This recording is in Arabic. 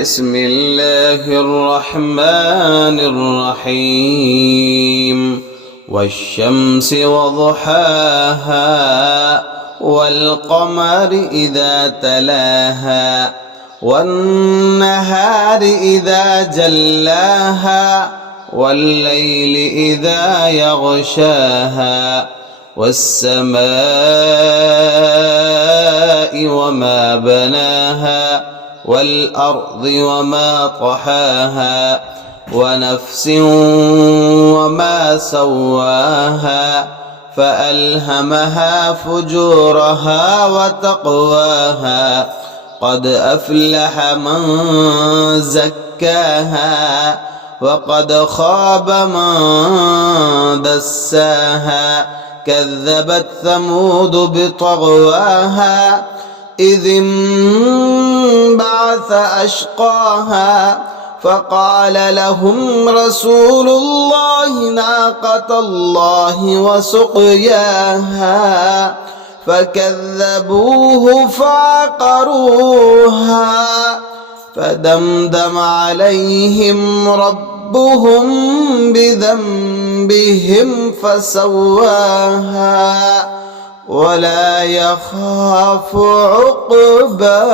بسم الله الرحمن الرحيم والشمس وضحاها والقمر إذا تلاها والنهار إذا جلاها والليل إذا يغشاها والسماء وما بناها والأرض وما طحاها ونفس وما سواها فألهمها فجورها وتقواها قد أفلح من زكاها وقد خاب من دساها كذبت ثمود بطغواها إذ انبعث أشقاها فقال لهم رسول الله ناقة الله وسقياها فكذبوه فعقروها فدمدم عليهم ربهم بذنبهم فسواها ولا يخاف عقباها.